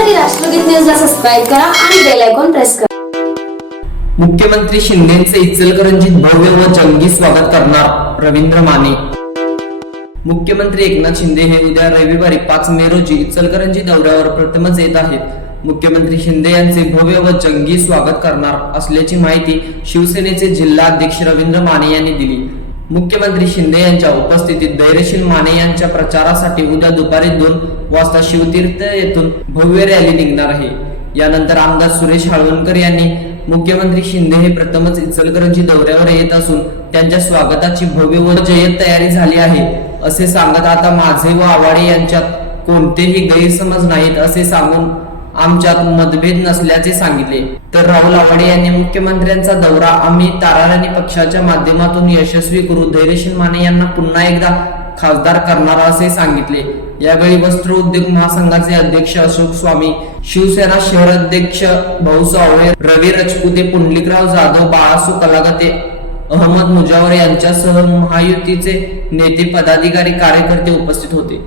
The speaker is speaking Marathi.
अपडेटसाठी राष्ट्रगीत न्यूजला सबस्क्राईब करा आणि बेल आयकॉन प्रेस करा. मुख्यमंत्री शिंदेचे इचलकरंजीत भव्य व जंगी स्वागत करणार रवींद्र माने. मुख्यमंत्री एकनाथ शिंदे हे उद्या रविवारी पाच मे रोजी इचलकरंजी दौऱ्यावर प्रथमच येत आहेत. मुख्यमंत्री शिंदे यांचे भव्य व जंगी स्वागत करणार असल्याची माहिती शिवसेनेचे जिल्हा अध्यक्ष रवींद्र माने यांनी दिली. मुख्यमंत्री शिंदे यांच्या उपस्थितीत धैर्यशील माने यांच्या प्रचारासाठी उद्या दुपारी दोन वाजता शिवतीर्थ येथून भव्य रॅली निघणार आहे. यानंतर आमदार सुरेश हळवणकर यांनी मुख्यमंत्री शिंदे हे प्रथमच इचलकरंजी दौऱ्यावर येत असून त्यांच्या स्वागताची भव्य व जय्यत तयारी झाली आहे. असे सांगत आता माझे व आवाडे यांच्यात कोणतेही गैरसमज नाहीत असे सांगून आमच्यात मतभेद नसल्याचे सांगितले. तर राहुल आवाडे यांनी मुख्यमंत्र्यांचा दौरा आम्ही ताराराणी पक्षाच्या माध्यमातून यशस्वी करू धैर्यशील माने यांना पुन्हा एकदा खासदार करणार असे सांगितले. यावेळी वस्त्र उद्योग महासंघाचे अध्यक्ष अशोक स्वामी शिवसेना शहर अध्यक्ष भाऊ सावळे रवी रजपुते पुंडलिकराव जाधव बाळासू कलागते अहमद मुजावर यांच्यासह महायुतीचे नेते पदाधिकारी कार्यकर्ते उपस्थित होते.